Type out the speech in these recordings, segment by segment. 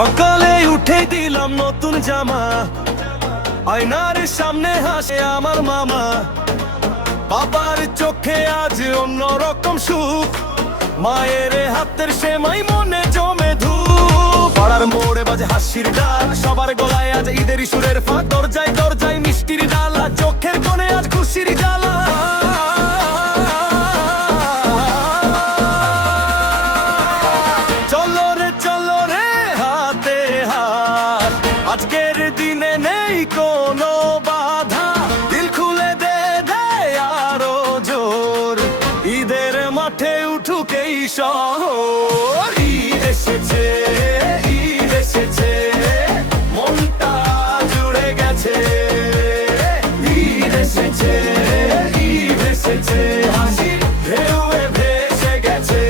সকালে উঠে দিলাম নতুন জামা, আয়নার সামনে হাসে আমার মামা। বাবার চোখে আজ অন্যরকম সুখ, মায়ের হাতের সেমাই মনে জমে ধূপ। পাড়ার মোড়ে বাজে হাসির ডাক, সবার গলায় আজ ঈদের সুরের ফাঁক। দরজায় দরজায় মিষ্টির ডালা, চোখের কোণে আজ খুশির জ্বালা। চলো রে হাতে হাত, আজকের দিনে নেই কোনো বাধা। দিল খুলে দে আরো জোর, ঈদের মাঠে উঠুক এই শহর। ঈদ এসেছে, ঈদ এসেছে, মনটা জুড়ে গেছে। ঈদ এসেছে, ঈদ এসেছে, হাসি ঢেউয়ে ভেসে গেছে।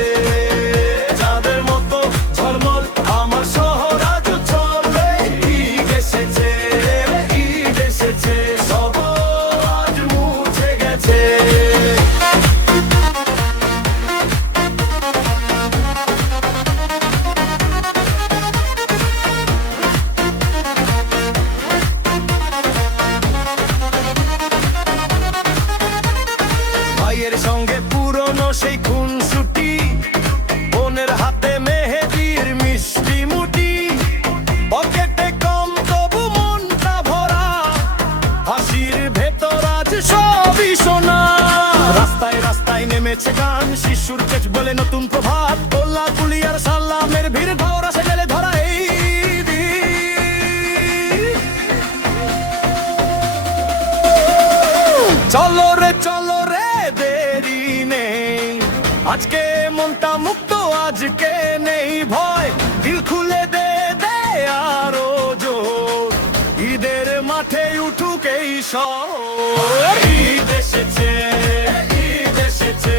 যাদের মতো ঝলমল আমার শহর আজ চলবে। ঈদ এসেছে, ঈদ এসেছে, সব আজ মুছে গেছে। ভাইয়ের সঙ্গে পুরনো সেই খুনসুটি, বোনের হাতে মেহেদির মিষ্টি মুটি। পকেটে কম তবু মনটা ভরা, হাসির ভেতর আজ সবই সোনা। রাস্তায় রাস্তায় নেমেছে গান, শিশুর পেট বলে নতুন প্রভাত। গোল্লা কুলিয়ার সালামের ভিড়, ধরা সে গেলে ধরা এই দিন। চলো রে দেরি নেই, আজকে মনটা মুক্ত, আজকে নেই ভয়। দিল খুলে দে আরো জোর, ঈদের মাঠে উঠুক এই শহর। ঈদ এসেছে, ঈদ এসেছে।